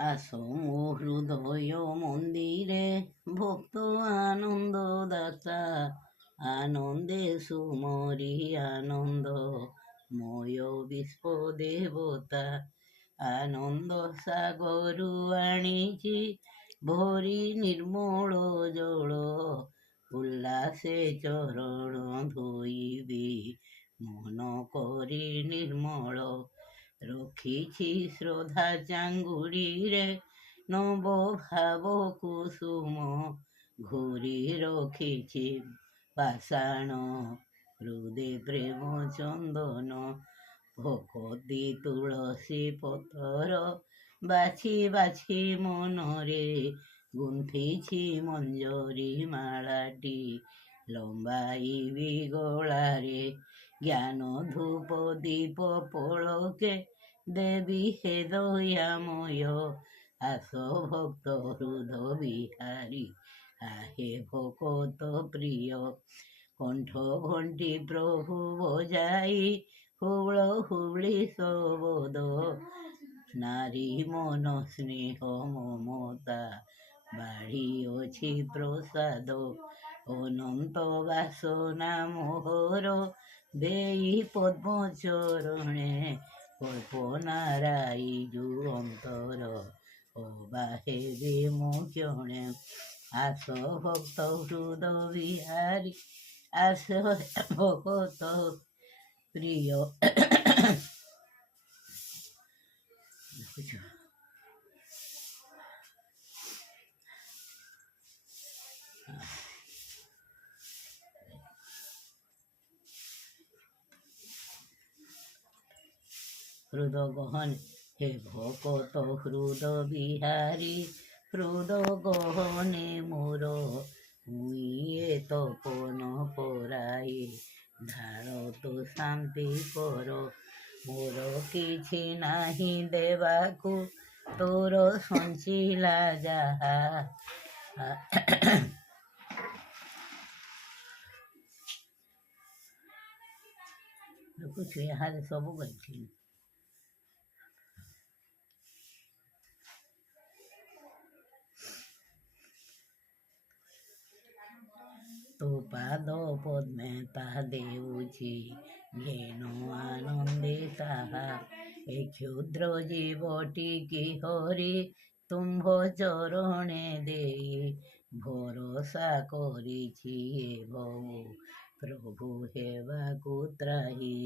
আসো মো হৃদয় মন্দিরে ভক্ত আনন্দ দাতা আনন্দে সুমরি আনন্দ ময় বিশ্ব দেবতা আনন্দ সাগরু আনিছি ভরি নির্মল জল উল্লাসে চরণ ধোইবি মন করি ନିର୍ମଳ ରଖିଛି ଶ୍ରଦ୍ଧା ଚାଙ୍ଗୁଡିରେ ନବ ଭାବ କୁସୁମ ଘୋରି ରଖିଛି ପାଷାଣ ହୃଦେ ପ୍ରେମ ଚନ୍ଦନ ଭକତି ତୁଳସୀ ପତର ବାଛି ବାଛି ମନରେ ଗୁନ୍ଥିଛି ମଞ୍ଜରୀ ମାଳାଟି ଲମ୍ବାଇବି ଗଳାରେ ଜ୍ଞାନ ଧୂପ ଦୀପ ପଳକେ ଦେବୀ ହେ ଦୟାମୟ ଆସ ଭକ୍ତ ହୃଦ ବିହାରୀ ଆହେ ଭକତ ପ୍ରିୟ কণ্ঠ ঘণ্টি প্রভু বজাই হুবল হুবলি শবদ নারী মন স্নেহ মমতা বাড়িଅଛି প্রসাদ ଅନନ୍ତ ବାସନା ମୋହର ଦେଇ ପଦ୍ମ ଚରଣେ କଳ୍ପନାରାଇ ଯୋଉ ଅନ୍ତର ଅବା ହେବେ ମୋ କ୍ଷଣେ ଆସ ଭକ୍ତ ହୃଦ ବିହାରୀ ଆସ ଭକତ ପ୍ରିୟ হৃদ গহন হে ভকত হৃদ বিহারী হৃদ গহনে মোর মুইয়ে তপন পরাই ধার তো শান্তি কর মোর କିଛି ନାହିଁ ଦେବାକୁ ତୋର ସଞ୍ଚିଲା ଯାହା ଦେଖୁଛୁ ଏହାରେ ସବୁ କହିଥିଲି তো পাদ পদ্মে তাহা দেউছি ঘেন আনন্দে তাহা এ ক্ষুদ্র জীবটি কি হরি তুম্ভ চরণে দেই ভরসা করিছি ভৌ প্রভু হেବାକୁ ତ୍ରାହି